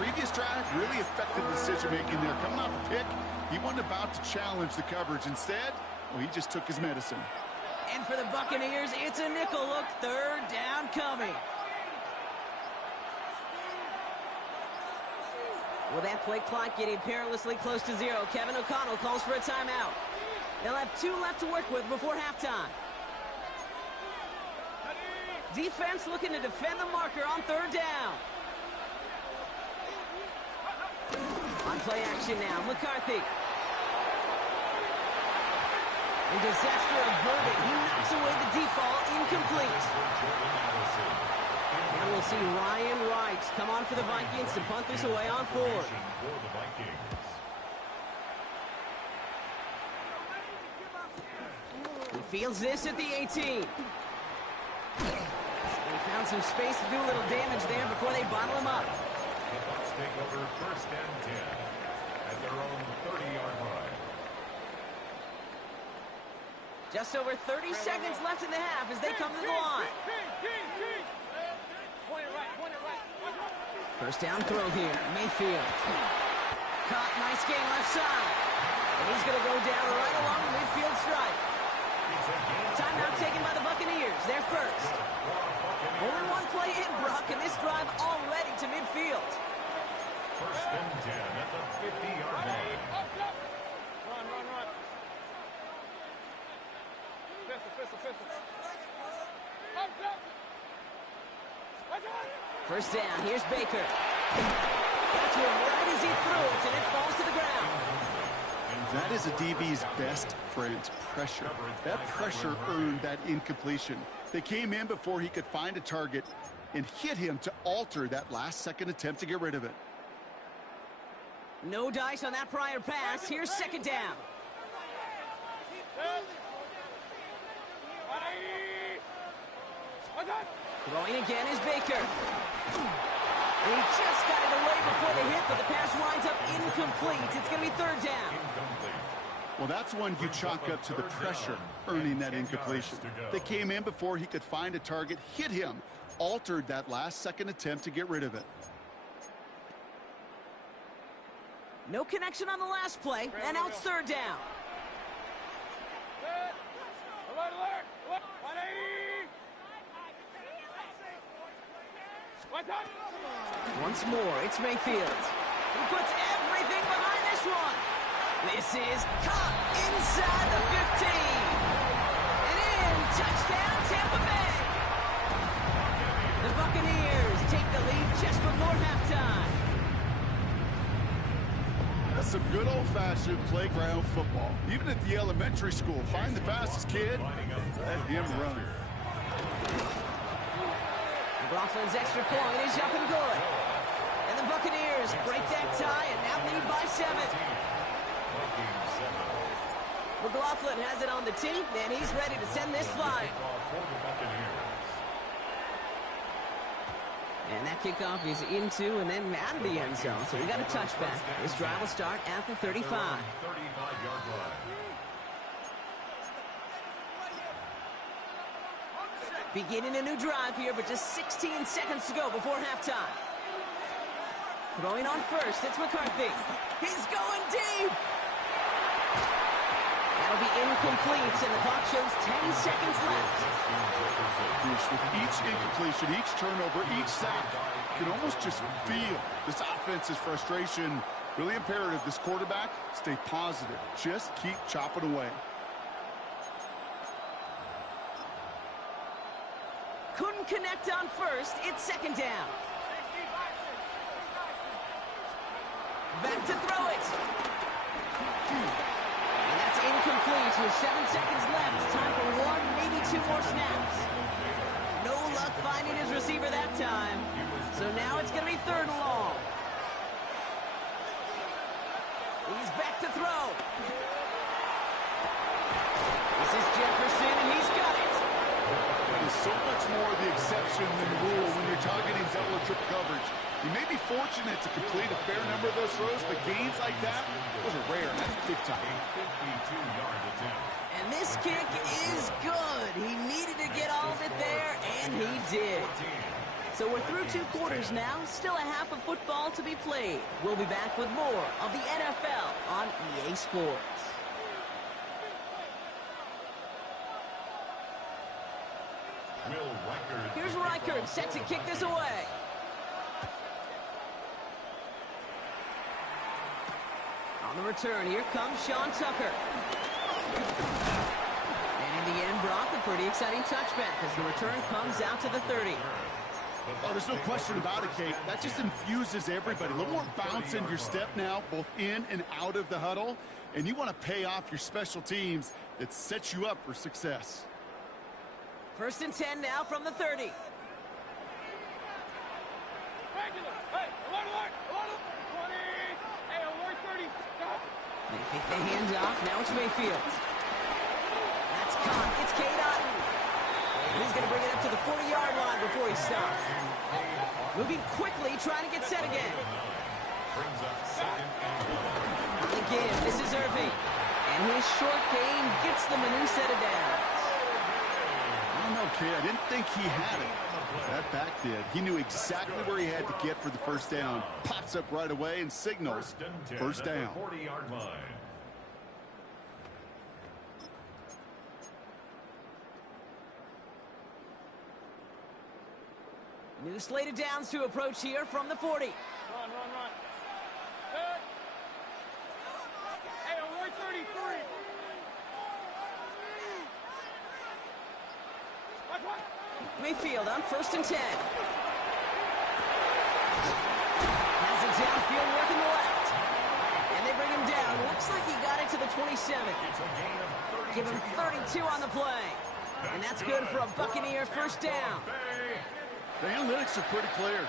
previous drive, really affected the decision-making there. Coming off a pick, he wasn't about to challenge the coverage. Instead, well, he just took his medicine. And for the Buccaneers, it's a nickel look. Third down coming. With that play clock getting perilously close to zero, Kevin O'Connell calls for a timeout. They'll have 2 left to work with before halftime. Defense looking to defend the marker on third down. On play action now, McCarthy. And disaster averted. He knocks away the deep ball, incomplete. And we'll see Ryan Wright come on for the Vikings to punt this away on 4. He fields this at the 18. They found some space to do a little damage there before they bottle him up. The Bucs take over first and 10 at their own 30-yard line. Just over 30 seconds left in the half as they come to the line. First down throw here, Mayfield. Caught, nice game left side. And he's going to go down right along the midfield stripe. Timeout taken by the Buccaneers, their first. Only one play in, Brock, and this drive already to midfield. First and 10 at the 50-yard line. Run. Pistol. First down, here's Baker. Got to him right as he threw it, and it falls to the ground. That is a DB's best friend, pressure. That pressure earned that incompletion. They came in before he could find a target and hit him to alter that last-second attempt to get rid of it. No dice on that prior pass. Here's second down. Throwing again is Baker. And he just got it away before the hit, but the pass winds up incomplete. It's going to be third down. Well, that's one you chalk up to the pressure earning that incompletion. They came in before he could find a target, hit him, altered that last-second attempt to get rid of it. No connection on the last play, and now it's third down. Once more, it's Mayfield. He puts everything behind this one. This is caught inside the 15. And in, touchdown, Tampa Bay. The Buccaneers take the lead just before halftime. That's some good old-fashioned playground football. Even at the elementary school, find the fastest kid, let him run. McLaughlin's extra point is up and good. And the Buccaneers break that tie and now lead by 7. McLaughlin has it on the tee, and he's ready to send this flying. And that kickoff is into and then out of the end zone. So we got a touchback. This drive will start at the 35. 35-yard line. Beginning a new drive here, but just 16 seconds to go before halftime. Throwing on first, it's McCarthy. He's going deep. That'll be incomplete, and the clock shows 10 seconds left. With each incompletion, each turnover, each sack, you can almost just feel this offense's frustration. Really imperative, this quarterback, stay positive. Just keep chopping away. Couldn't connect on first. It's second down. Back to throw it. And that's incomplete with 7 seconds left. Time for one, maybe 2 more snaps. No luck finding his receiver that time. So now it's going to be 3rd and long. He's back to throw. This is Jefferson, and he's got it. That is so much more the exception than the rule when you're targeting double or triple coverage. You may be fortunate to complete a fair number of those throws, but gains like that, those are rare. That's big time. And this kick is good. He needed to get all of it there, and he did. So we're through 2 quarters now. Still a half of football to be played. We'll be back with more of the NFL on EA Sports. Here's Reichert set to kick this away. On the return, here comes Sean Tucker. And in the end, Brock, a pretty exciting touchback as the return comes out to the 30. Oh, there's no question about it, Kate. That just infuses everybody. A little more bounce in your step now, both in and out of the huddle. And you want to pay off your special teams that sets you up for success. 1st and 10 now from the 30. They take the hand off. Now it's Mayfield. That's caught. It's Cade Otton. He's going to bring it up to the 40-yard line before he stops. Moving quickly, trying to get set again. Again, this is Irving. And his short game gets them a new set of downs. I don't know, Kate. I didn't think he had it. That back did. He knew exactly where he had to get for the first down. Pops up right away and signals first down. 40-yard line. New slate of downs to approach here from the 40. Run. Good. Hey, we're 33. Watch. Mayfield on 1st and 10. Has it downfield, working the left. And they bring him down. Looks like he got it to the 27. Give him 32 on the play. And that's good for a Buccaneer first down. The analytics are pretty clear.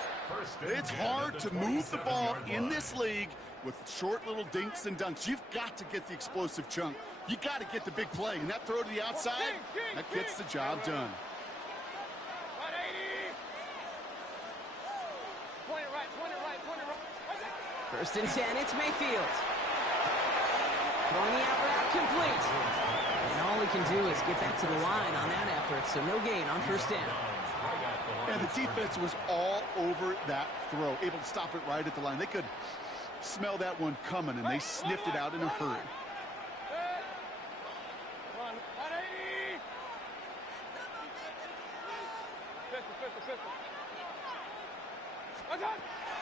It's hard to move the ball in this league with short little dinks and dunks. You've got to get the explosive chunk. You got to get the big play. And that throw to the outside, that gets the job done. 1st and 10, it's Mayfield. Throwing the out route complete. And all he can do is get back to the line on that effort, so no gain on 1st down. And the defense was all over that throw, able to stop it right at the line. They could smell that one coming, and they sniffed it out in a hurry.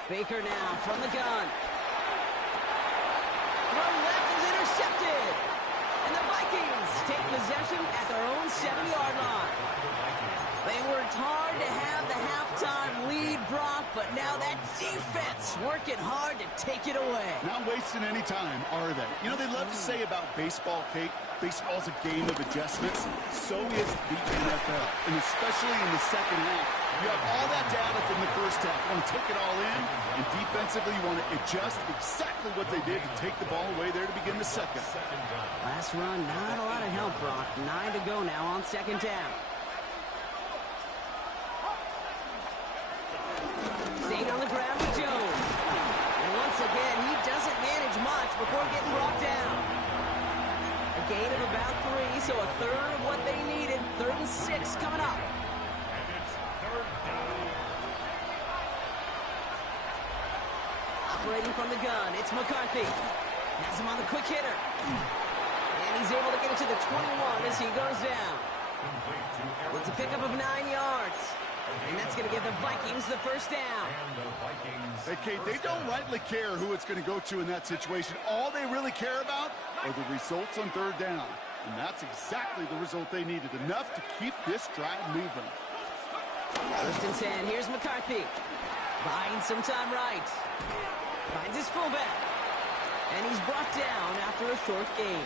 Baker now from the gun. Throw left is intercepted. And the Vikings take possession at their own 7-yard line. They worked hard to have the halftime lead, Brock, but now that defense working hard to take it away. Not wasting any time, are they? You know, they love to say about baseball, Kate, baseball's a game of adjustments. So is the NFL, and especially in the second half. You have all that data from the first half. You want to take it all in, and defensively you want to adjust exactly what they did to take the ball away there to begin the second. Last run, not a lot of help, Brock. 9 to go now on 2nd down. Stayed on the ground with Jones. And once again, he doesn't manage much before getting brought down. A gain of about 3, so a third of what they needed. 3rd and 6 coming up. Operating from the gun, it's McCarthy. Has him on the quick hitter. And he's able to get it to the 21 as he goes down. It's a pickup of 9 yards. And that's going to give the Vikings the first down. Hey, Kate, they don't rightly care who it's going to go to in that situation. All they really care about are the results on third down. And that's exactly the result they needed. Enough to keep this drive moving. First and 10. Here's McCarthy. Buying some time right. Finds his fullback. And he's brought down after a short gain.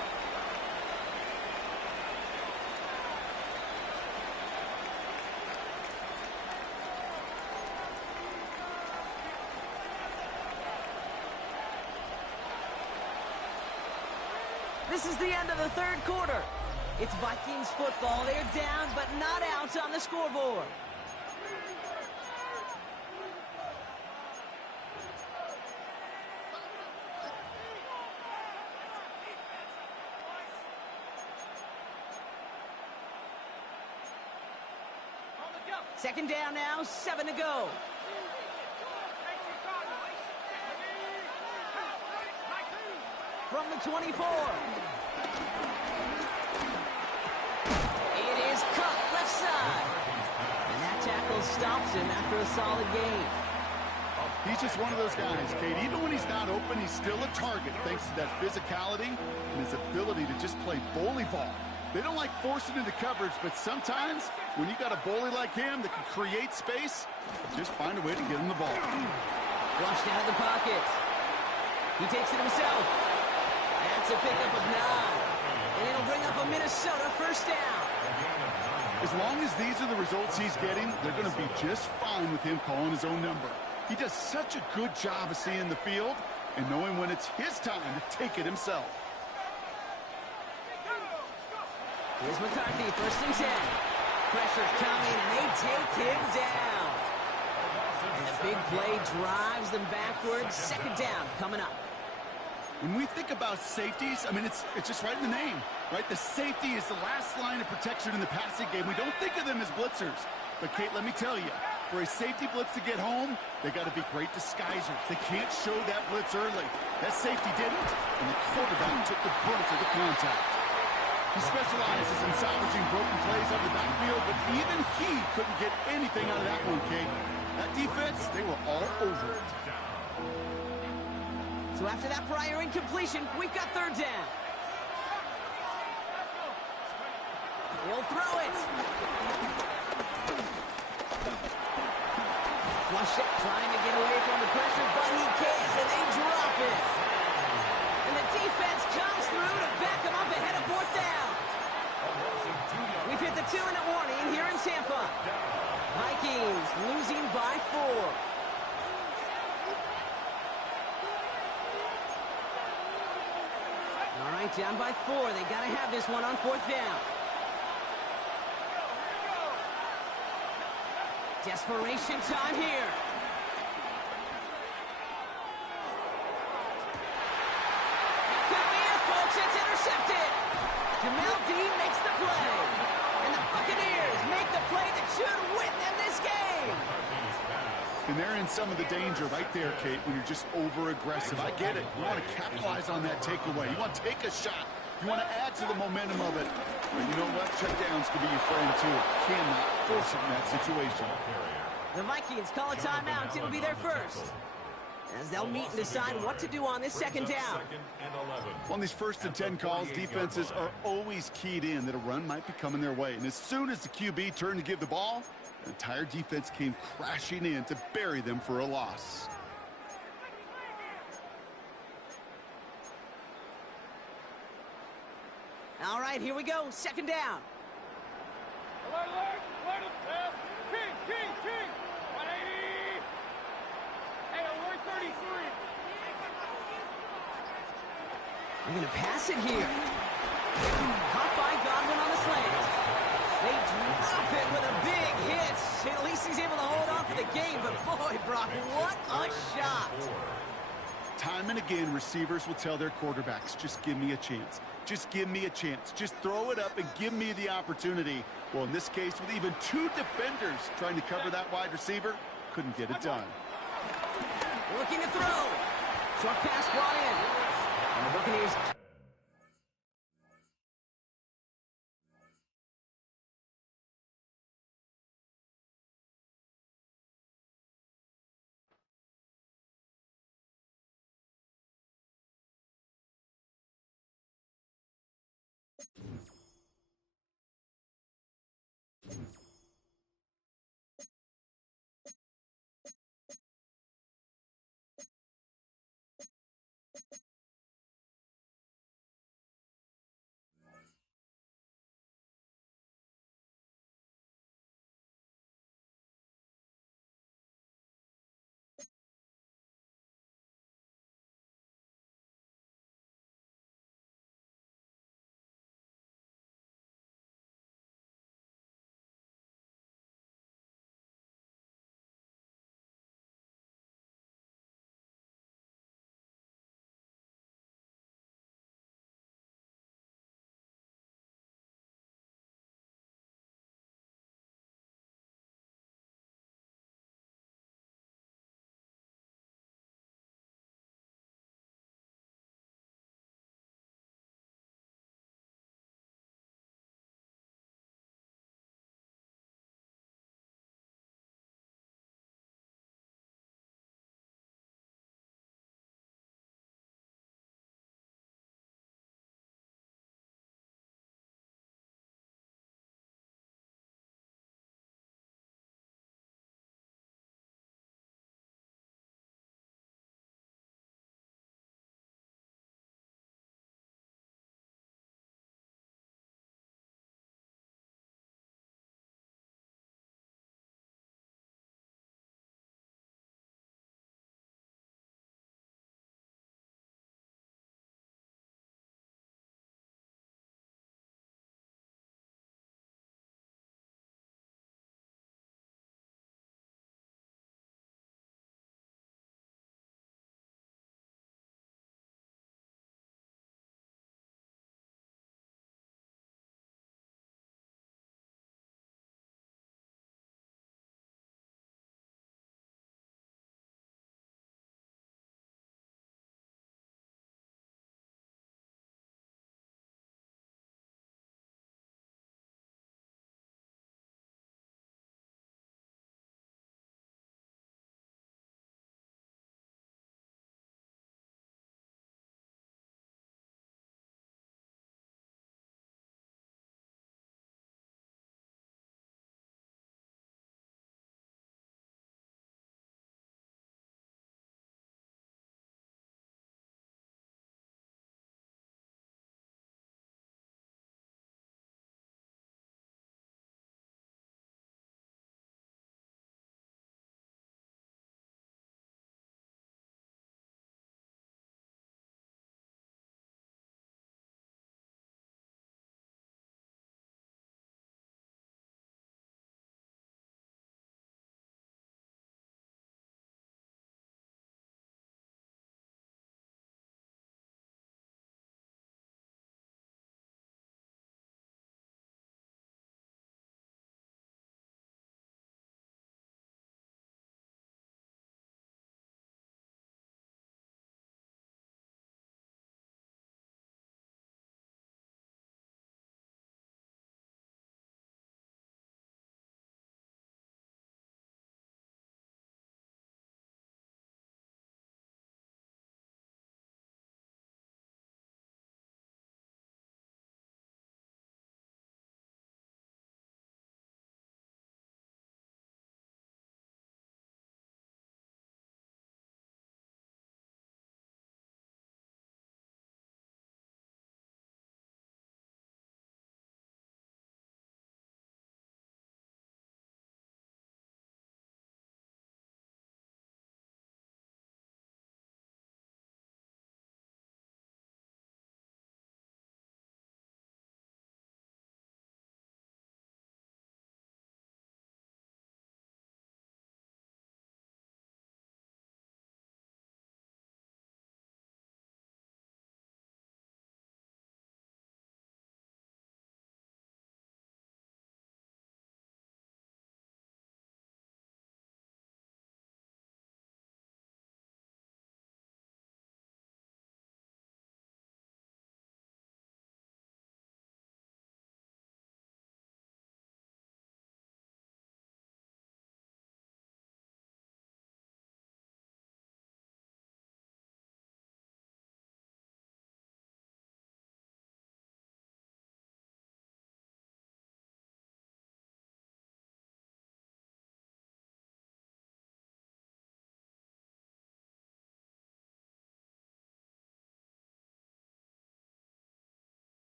This is the end of the third quarter. It's Vikings football. They're down, but not out on the scoreboard. Second down now, 7 to go. From the 24. It is cut left side. And that tackle stops him after a solid gain. He's just one of those guys, Kate. Even when he's not open, he's still a target thanks to that physicality and his ability to just play bully ball. They don't like forcing into coverage, but sometimes when you got a bully like him that can create space, just find a way to get him the ball. Flushed out of the pocket. He takes it himself. That's a pickup of 9. And it'll bring up a Minnesota first down. As long as these are the results he's getting, they're going to be just fine with him calling his own number. He does such a good job of seeing the field and knowing when it's his time to take it himself. Here's McCarthy, first and 10. Pressure coming, and they take him down. And the big play drives them backwards. Second down coming up. When we think about safeties, I mean, it's just right in the name, right? The safety is the last line of protection in the passing game. We don't think of them as blitzers. But, Kate, let me tell you, for a safety blitz to get home, they got to be great disguisers. They can't show that blitz early. That safety didn't, and the quarterback took the brunt of the contact. He specializes in salvaging broken plays out of the backfield, but even he couldn't get anything out of that one, Kate. That defense, they were all over it. So after that prior incompletion, we've got third down. He'll throw it. Flush it, trying to get away from the pressure, but he can't, and they drop it. And the defense comes through to back him up ahead of fourth down. We've hit the 2-minute warning here in Tampa. Vikings losing by 4. All right, down by 4. They got to have this one on fourth down. Desperation time here. It could be it, folks. It's intercepted. Jamel Dean makes the play. And the Buccaneers make the play that should win them this game. And they're in some of the danger right there, Kate, when you're just over-aggressive. I get it. You want to capitalize on that takeaway. You want to take a shot. You want to add to the momentum of it. But you know what? Checkdowns can be your friend, too. Cannot force it in that situation. The Vikings call a timeout. It'll be their first, as they'll meet and decide what to do on this second down. On these first and 10 calls, defenses are always keyed in that a run might be coming their way. And as soon as the QB turned to give the ball, the entire defense came crashing in to bury them for a loss. All right, here we go. Second down. Alert, alert, alert, alert. King, king, king. 180. Hey, alert 33. They're going to pass it here. Caught by Godwin on the slant. They drop it with a big hit. At least he's able to hold on for the game, but boy, Brock, what a shot. Time and again, receivers will tell their quarterbacks, just give me a chance. Just give me a chance. Just throw it up and give me the opportunity. Well, in this case, with even 2 defenders trying to cover that wide receiver, couldn't get it done. Looking to throw. Short pass brought in. And the Buccaneers...